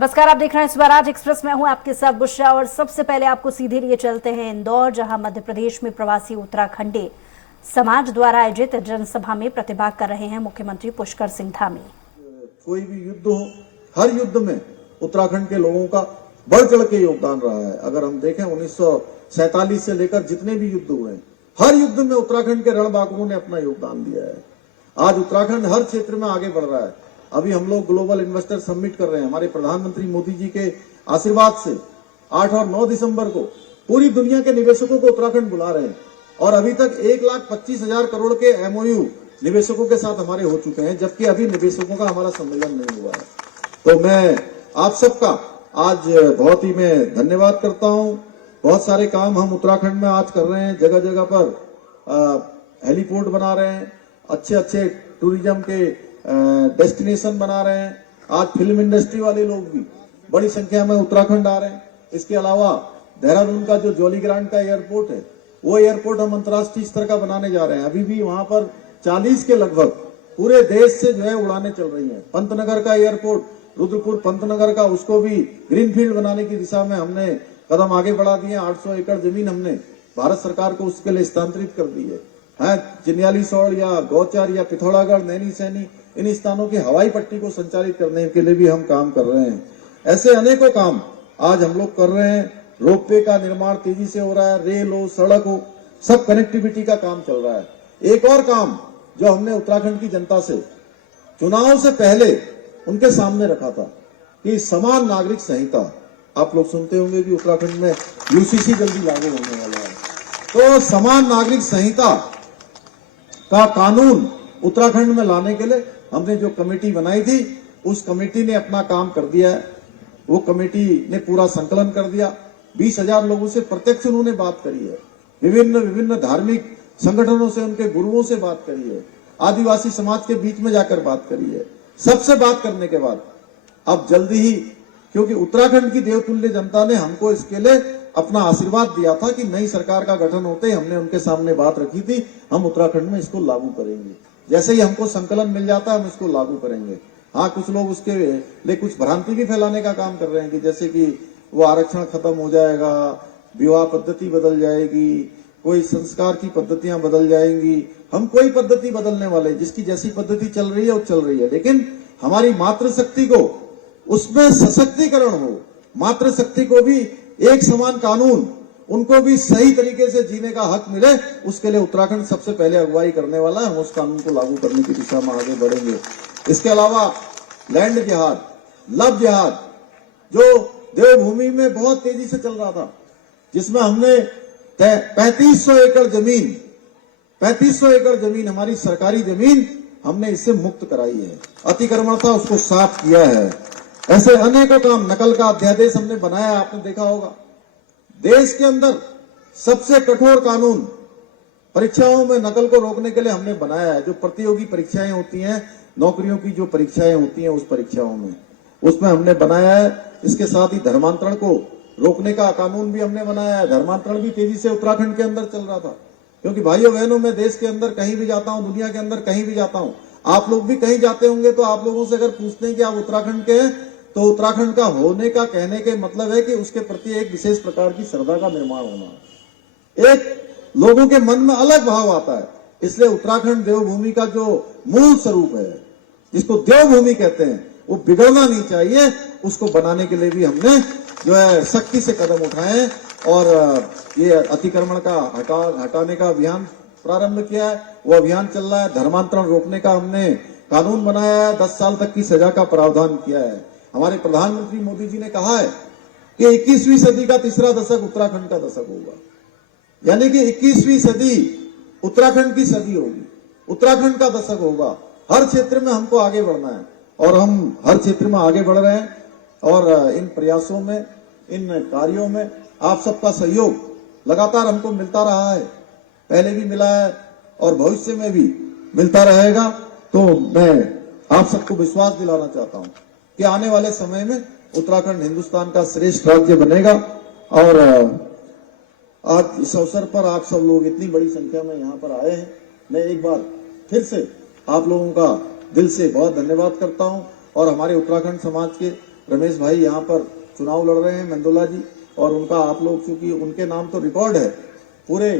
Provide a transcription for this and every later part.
नमस्कार, आप देख रहे हैं स्वराज एक्सप्रेस में हूं आपके साथ बुशरा। और सबसे पहले आपको सीधे लिए चलते हैं इंदौर, जहां मध्य प्रदेश में प्रवासी उत्तराखंडी समाज द्वारा आयोजित जनसभा में प्रतिभाग कर रहे हैं मुख्यमंत्री पुष्कर सिंह धामी। कोई भी युद्ध हो, हर युद्ध में उत्तराखंड के लोगों का बढ़ चढ़ के योगदान रहा है। अगर हम देखें 1947 से लेकर जितने भी युद्ध हुए, हर युद्ध में उत्तराखंड के रणबांकुरों ने अपना योगदान दिया है। आज उत्तराखंड हर क्षेत्र में आगे बढ़ रहा है। अभी हम लोग ग्लोबल इन्वेस्टर समिट कर रहे हैं। हमारे प्रधानमंत्री मोदी जी के आशीर्वाद से 8 और 9 दिसंबर को पूरी दुनिया के निवेशकों को उत्तराखंड बुला रहे हैं। और अभी तक 1,25,000 करोड़ के MOU निवेशकों के साथ हमारे हो चुके हैं, जबकि अभी निवेशकों का हमारा सम्मेलन नहीं हुआ है। तो मैं आप सबका आज बहुत ही मैं धन्यवाद करता हूं। बहुत सारे काम हम उत्तराखंड में आज कर रहे हैं। जगह जगह पर हेलीपोर्ट बना रहे हैं, अच्छे अच्छे टूरिज्म के डेस्टिनेशन बना रहे हैं। आज फिल्म इंडस्ट्री वाले लोग भी बड़ी संख्या में उत्तराखंड आ रहे हैं। इसके अलावा देहरादून का जो जॉली ग्रांट का एयरपोर्ट है, वो एयरपोर्ट हम अंतर्राष्ट्रीय स्तर का बनाने जा रहे हैं। अभी भी वहां पर 40 के लगभग पूरे देश से जो है उड़ानें चल रही हैं। पंतनगर का एयरपोर्ट, रुद्रपुर पंतनगर का, उसको भी ग्रीनफील्ड बनाने की दिशा में हमने कदम आगे बढ़ा दिए। 800 एकड़ जमीन हमने भारत सरकार को उसके लिए स्थानांतरित कर दी है। चिन्यालीसौड़ या गौचर या पिथौरागढ़, नैनी सैनी, इन स्थानों की हवाई पट्टी को संचालित करने के लिए भी हम काम कर रहे हैं। ऐसे अनेकों काम आज हम लोग कर रहे हैं। रोपवे का निर्माण तेजी से हो रहा है, रेल हो, सड़क हो, सब कनेक्टिविटी का काम चल रहा है। एक और काम जो हमने उत्तराखंड की जनता से चुनाव से पहले उनके सामने रखा था कि समान नागरिक संहिता, आप लोग सुनते होंगे कि उत्तराखंड में UCC जल्दी लागू होने वाला है। तो समान नागरिक संहिता का कानून उत्तराखंड में लाने के लिए हमने जो कमेटी बनाई थी, उस कमेटी ने अपना काम कर दिया है। वो कमेटी ने पूरा संकलन कर दिया। 20,000 लोगों से प्रत्यक्ष उन्होंने बात करी है। विभिन्न धार्मिक संगठनों से, उनके गुरुओं से बात करी है। आदिवासी समाज के बीच में जाकर बात करी है। सबसे बात करने के बाद अब जल्दी ही, क्योंकि उत्तराखंड की देवतुल्य जनता ने हमको इसके लिए अपना आशीर्वाद दिया था कि नई सरकार का गठन होते ही हमने उनके सामने बात रखी थी, हम उत्तराखंड में इसको लागू करेंगे। जैसे ही हमको संकलन मिल जाता है, हम इसको लागू करेंगे। हाँ, कुछ लोग उसके लिए कुछ भ्रांति भी फैलाने का काम कर रहे हैं कि जैसे कि वो आरक्षण खत्म हो जाएगा, विवाह पद्धति बदल जाएगी, कोई संस्कार की पद्धतियां बदल जाएंगी। हम कोई पद्धति बदलने वाले, जिसकी जैसी पद्धति चल रही है वो चल रही है, लेकिन हमारी मातृशक्ति को उसमें सशक्तिकरण हो, मातृशक्ति को भी एक समान कानून, उनको भी सही तरीके से जीने का हक मिले, उसके लिए उत्तराखंड सबसे पहले अगुवाई करने वाला है। हम उस कानून को लागू करने की दिशा में आगे बढ़ेंगे। इसके अलावा लैंड जिहाद, लव जिहाद, जो देवभूमि में बहुत तेजी से चल रहा था, जिसमें हमने 3500 एकड़ जमीन हमारी सरकारी जमीन हमने इससे मुक्त कराई है। अतिक्रमण था, उसको साफ किया है। ऐसे अनेकों काम, नकल का अध्यादेश हमने बनाया, आपने देखा होगा। देश के अंदर सबसे कठोर कानून परीक्षाओं में नकल को रोकने के लिए हमने बनाया है। जो प्रतियोगी परीक्षाएं होती हैं, नौकरियों की जो परीक्षाएं होती हैं, उस परीक्षाओं में, उसमें हमने बनाया है। इसके साथ ही धर्मांतरण को रोकने का कानून भी हमने बनाया है। धर्मांतरण भी तेजी से उत्तराखंड के अंदर चल रहा था, क्योंकि भाइयों बहनों, मैं देश के अंदर कहीं भी जाता हूं, दुनिया के अंदर कहीं भी जाता हूं, आप लोग भी कहीं जाते होंगे तो आप लोगों से अगर पूछते हैं कि आप उत्तराखंड के हैं, तो उत्तराखंड का होने का कहने के मतलब है कि उसके प्रति एक विशेष प्रकार की श्रद्धा का निर्माण होना, एक लोगों के मन में अलग भाव आता है। इसलिए उत्तराखंड देवभूमि का जो मूल स्वरूप है, जिसको देवभूमि कहते हैं, वो बिगड़ना नहीं चाहिए। उसको बनाने के लिए भी हमने जो है सख्ती से कदम उठाए और ये अतिक्रमण का हटाने का अभियान प्रारंभ किया है। वो अभियान चल रहा है। धर्मांतरण रोकने का हमने कानून बनाया है। 10 साल तक की सजा का प्रावधान किया है। हमारे प्रधानमंत्री मोदी जी ने कहा है कि 21वीं सदी का तीसरा दशक उत्तराखंड का दशक होगा, यानी कि 21वीं सदी उत्तराखंड की सदी होगी, उत्तराखंड का दशक होगा। हर क्षेत्र में हमको आगे बढ़ना है और हम हर क्षेत्र में आगे बढ़ रहे हैं। और इन प्रयासों में, इन कार्यों में आप सबका सहयोग लगातार हमको मिलता रहा है, पहले भी मिला है और भविष्य में भी मिलता रहेगा। तो मैं आप सबको विश्वास दिलाना चाहता हूं कि आने वाले समय में उत्तराखंड हिंदुस्तान का श्रेष्ठ राज्य बनेगा। और आज इस अवसर पर आप सब लोग इतनी बड़ी संख्या में यहाँ पर आए हैं, मैं एक बार फिर से आप लोगों का दिल से बहुत धन्यवाद करता हूं। और हमारे उत्तराखंड समाज के रमेश भाई यहाँ पर चुनाव लड़ रहे हैं, मेंदोला जी, और उनका आप लोग चूंकि उनके नाम तो रिकॉर्ड है पूरे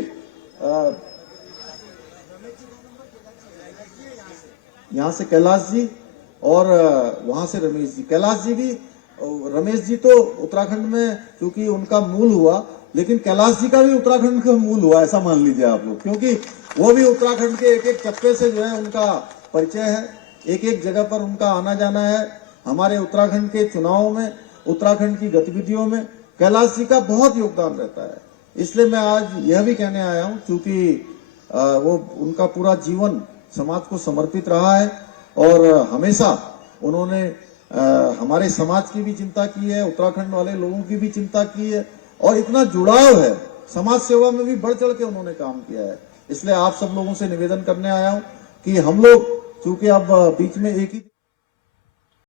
यहाँ से कैलाश जी और वहां से रमेश जी। कैलाश जी भी, रमेश जी तो उत्तराखंड में क्योंकि उनका मूल हुआ, लेकिन कैलाश जी का भी उत्तराखंड का मूल हुआ, ऐसा मान लीजिए आप लोग, क्योंकि वो भी उत्तराखंड के एक एक चप्पे से जो है उनका परिचय है, एक एक जगह पर उनका आना जाना है। हमारे उत्तराखंड के चुनावों में, उत्तराखंड की गतिविधियों में कैलाश जी का बहुत योगदान रहता है। इसलिए मैं आज यह भी कहने आया हूं, क्योंकि वो उनका पूरा जीवन समाज को समर्पित रहा है और हमेशा उन्होंने हमारे समाज की भी चिंता की है, उत्तराखंड वाले लोगों की भी चिंता की है, और इतना जुड़ाव है, समाज सेवा में भी बढ़ चढ़ के उन्होंने काम किया है। इसलिए आप सब लोगों से निवेदन करने आया हूं कि हम लोग चूंकि अब बीच में एक ही